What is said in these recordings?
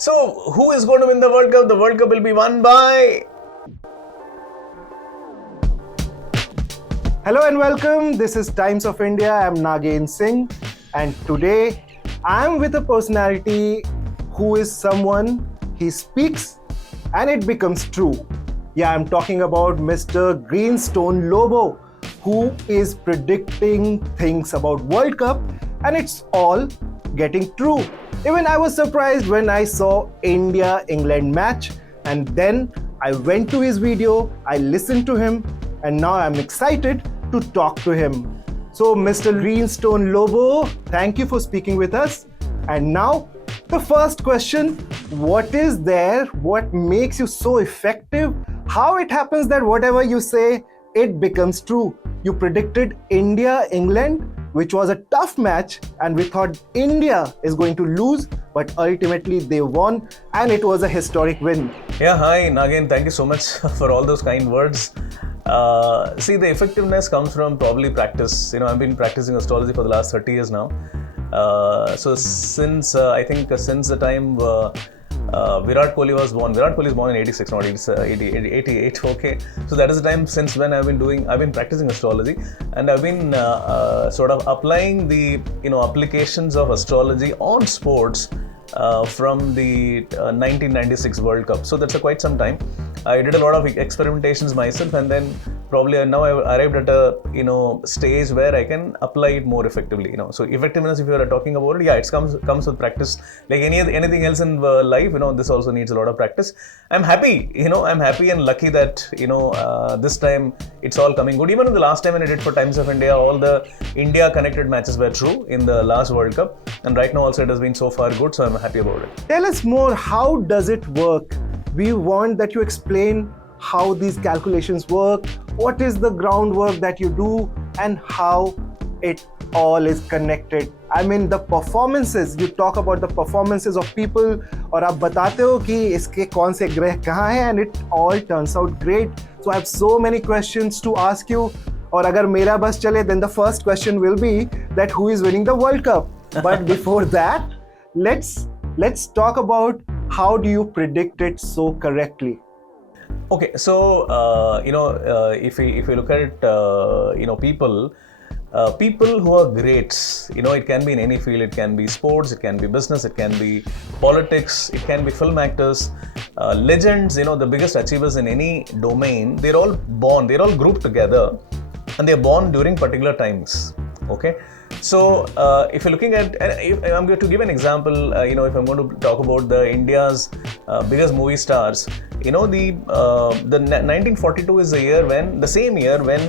So, who is going to win the World Cup? The World Cup will be won by... Hello and welcome. This is Times of India. I'm Nagen Singh, and today I'm with a personality who is someone he speaks and it becomes true. Yeah, I'm talking about Mr. Greenstone Lobo, who is predicting things about World Cup, and it's all getting true. Even I was surprised when I saw India-England match, and then I went to his video, I listened to him, and now I'm excited to talk to him. So Mr. Greenstone Lobo, thank you for speaking with us. And now the first question, what is there? What makes you so effective? How it happens that whatever you say, it becomes true? You predicted India-England, which was a tough match, and we thought India is going to lose, but ultimately they won, and it was a historic win. Yeah, hi Nagin, thank you so much for all those kind words. See, the effectiveness comes from probably practice. I've been practicing astrology for the last 30 years now. So since the time Virat Kohli was born. Virat Kohli is born in 86, not 88. Okay, so that is the time since when I've been practicing astrology, and I've been sort of applying the applications of astrology on sports from the 1996 World Cup. So that's quite some time. I did a lot of experimentations myself, and then probably now I've arrived at a stage where I can apply it more effectively. So effectiveness, if you are talking about it, yeah, it comes with practice. Like anything else in life, this also needs a lot of practice. I'm happy, I'm happy and lucky that this time it's all coming good. Even in the last time when I did for Times of India, all the India connected matches were true in the last World Cup, and right now also it has been so far good. So I'm happy about it. Tell us more. How does it work? We want that you explain how these calculations work, what is the groundwork that you do, and how it all is connected. I mean, the performances, you talk about the performances of people, और आप बताते हो कि इसके कौन से ग्रह कहाँ हैं, and it all turns out great. So I have so many questions to ask you, और अगर मेरा बस चले, then the first question will be that who is winning the World Cup. But before that, let's talk about how do you predict it so correctly. Okay, so if we look at it, people who are greats, it can be in any field. It can be sports, it can be business, it can be politics, it can be film actors, legends. The biggest achievers in any domain. They're all grouped together, and they're born during particular times. Okay. So, if you're looking at, if I'm going to give an example, if I'm going to talk about the India's biggest movie stars, the 1942 is the same year when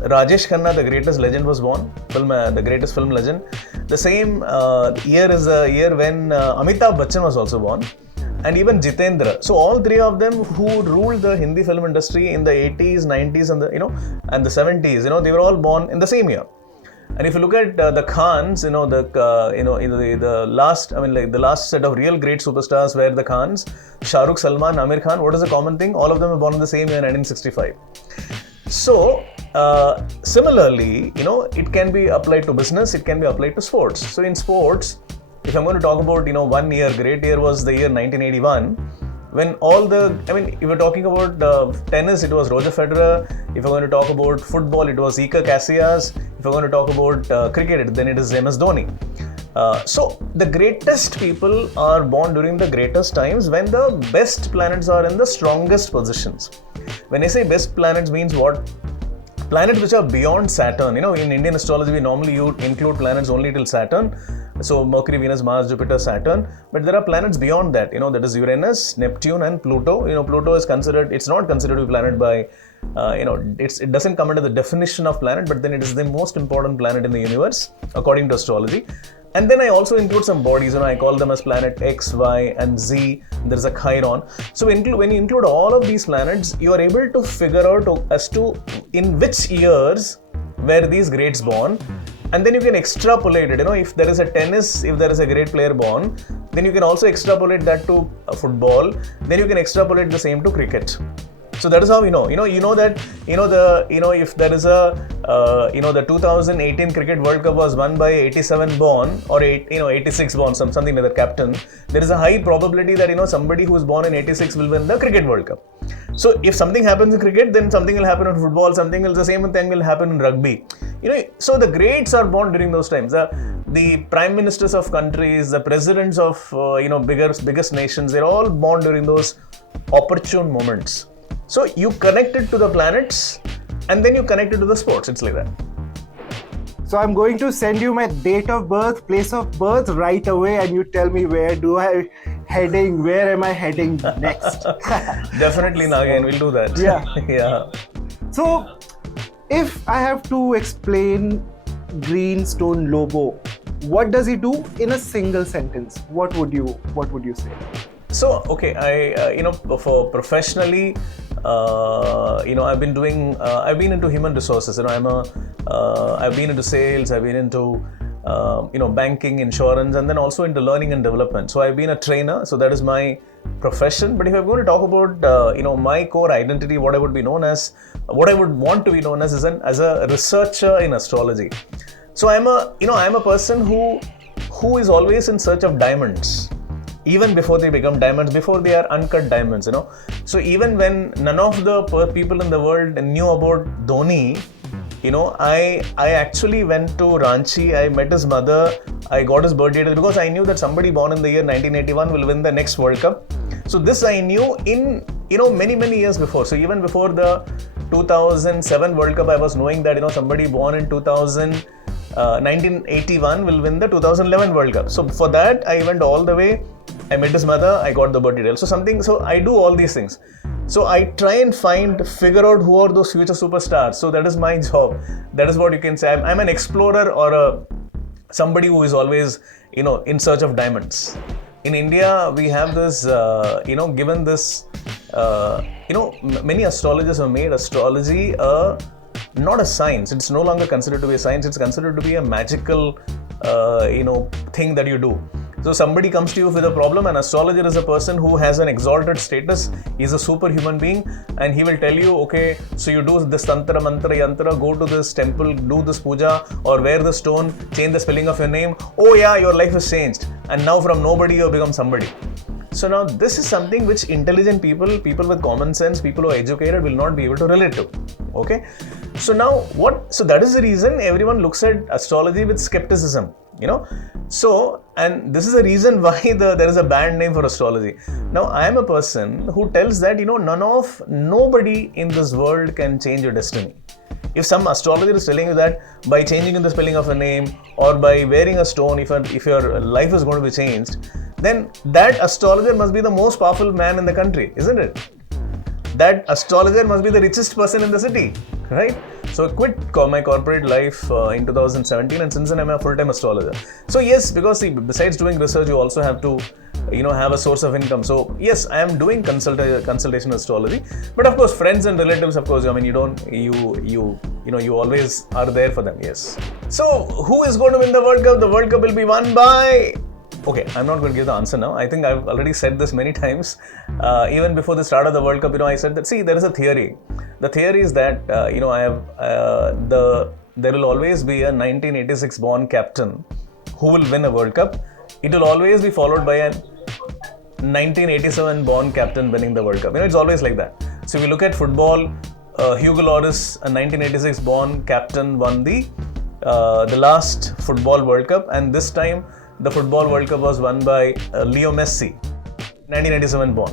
Rajesh Khanna, the greatest legend, was born, the greatest film legend. The same year is the year when Amitabh Bachchan was also born, and even Jitendra. So all three of them who ruled the Hindi film industry in the 80s, 90s, and the 70s, they were all born in the same year. And if you look at the Khans, the last set of real great superstars were the Khans, Shah Rukh, Salman, Amir Khan. What is the common thing? All of them were born in the same year, 1965. So similarly, it can be applied to business, it can be applied to sports. So in sports, if I'm going to talk about, one year, great year was the year 1981. When if we're talking about tennis, it was Roger Federer. If we're going to talk about football, it was Iker Casillas. If we're going to talk about cricket, then it is MS Dhoni. So the greatest people are born during the greatest times when the best planets are in the strongest positions. When I say best planets means what? Planets which are beyond Saturn. In Indian astrology, we normally include planets only till Saturn. So Mercury, Venus, Mars, Jupiter, Saturn. But there are planets beyond that. That is Uranus, Neptune, and Pluto. Pluto is considered, it's not considered to be planet by, it doesn't come under the definition of planet, but then it is the most important planet in the universe, according to astrology. And then I also include some bodies, I call them as planet X, Y, and Z. There is a Chiron. So when you include all of these planets, you are able to figure out as to in which years were these greats born. And then you can extrapolate it. If there is a great player born, then you can also extrapolate that to football. Then you can extrapolate the same to cricket. So that is how we know. You know that if there is a the 2018 Cricket World Cup was won by 87 born or 86 born, something like that captain. There is a high probability that somebody who is born in 86 will win the Cricket World Cup. So if something happens in cricket, then something will happen in football. Something else, the same thing will happen in rugby. So the greats are born during those times. The prime ministers of countries, the presidents of biggest nations, they're all born during those opportune moments. So you connect it to the planets, and then you connect it to the sports. It's like that. So I'm going to send you my date of birth, place of birth right away, and you tell me where am I heading next? Definitely, Nagin, we'll do that. Yeah. Yeah. So if I have to explain Greenstone Lobo, what does he do in a single sentence? What would you say? So, okay, I for professionally, I've been into human resources. I've been into sales. I've been into banking, insurance, and then also into learning and development. So I've been a trainer. So that is my profession. But if I'm going to talk about my core identity, what I would want to be known as is as a researcher in astrology. So I'm a person who is always in search of diamonds. Even before they become diamonds, before they are uncut diamonds, So even when none of the people in the world knew about Dhoni, I actually went to Ranchi, I met his mother, I got his birthday because I knew that somebody born in the year 1981 will win the next World Cup. So this I knew in, many years before. So even before the 2007 World Cup, I was knowing that, somebody born in 1981 will win the 2011 World Cup. So for that, I went all the way. I met his mother, I got the birth details. So I do all these things. So I try and figure out who are those future superstars. So that is my job. That is what you can say. I'm an explorer or somebody who is always, in search of diamonds. In India, we have this, given this, many astrologers have made astrology not a science. It's no longer considered to be a science. It's considered to be a magical, thing that you do. So somebody comes to you with a problem. An astrologer is a person who has an exalted status. He's a superhuman being, and he will tell you, okay, so you do this tantra, mantra, yantra, go to this temple, do this puja, or wear the stone, change the spelling of your name. Oh yeah, your life has changed, and now from nobody you have become somebody. So now this is something which intelligent people with common sense, people who are educated will not be able to relate to. Okay. So now so that is the reason everyone looks at astrology with skepticism, So, and this is the reason why there is a band name for astrology. Now, I am a person who tells that, nobody in this world can change your destiny. If some astrologer is telling you that by changing the spelling of a name or by wearing a stone, if your life is going to be changed, then that astrologer must be the most powerful man in the country, isn't it? That astrologer must be the richest person in the city, right? So I quit my corporate life in 2017, and since then I'm a full-time astrologer. So yes, because besides doing research, you also have to, have a source of income. So yes, I am doing consultation astrology, but of course, friends and relatives, of course, you always are there for them. Yes. So who is going to win the World Cup? The World Cup will be won by. Okay, I'm not going to give the answer now. I think I've already said this many times. Even before the start of the World Cup, I said that, see, there is a theory. The theory is that, there will always be a 1986 born captain who will win a World Cup. It will always be followed by a 1987 born captain winning the World Cup. It's always like that. So if you look at football, Hugo Lloris, a 1986 born captain, won the last football World Cup, and this time the football World Cup was won by Leo Messi, 1987 born.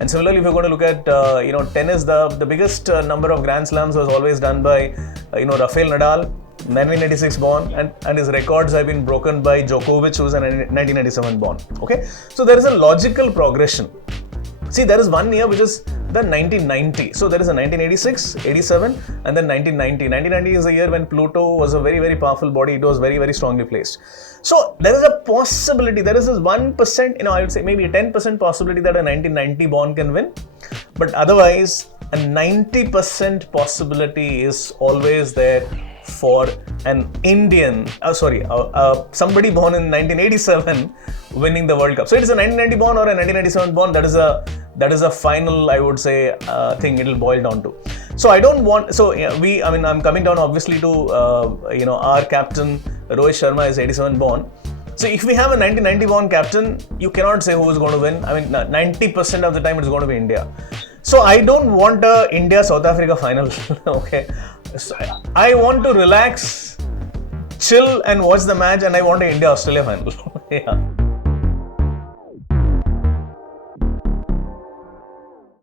And similarly, if you're going to look at tennis, the biggest number of Grand Slams was always done by Rafael Nadal, 1986 born, and his records have been broken by Djokovic, who's a 1997 born. Okay, so there is a logical progression. See, there is one year which is the 1990. So there is a 1986, 87, and then 1990. 1990 is the year when Pluto was a very, very powerful body. It was very, very strongly placed. So there is a possibility, there is this 1%, I would say maybe a 10% possibility that a 1990 born can win. But otherwise, a 90% possibility is always there for an Indian, somebody born in 1987 winning the World Cup. So it is a 1990 born or a 1997 born, that is a That is a final, I would say, thing it'll boil down to. So I don't want. So I'm coming down obviously to our captain Rohit Sharma is 87 born. So if we have a 1990 born captain, you cannot say who is going to win. I mean, 90% of the time it's going to be India. So I don't want a India-South Africa final. Okay, so I want to relax, chill, and watch the match, and I want an India-Australia final. Yeah.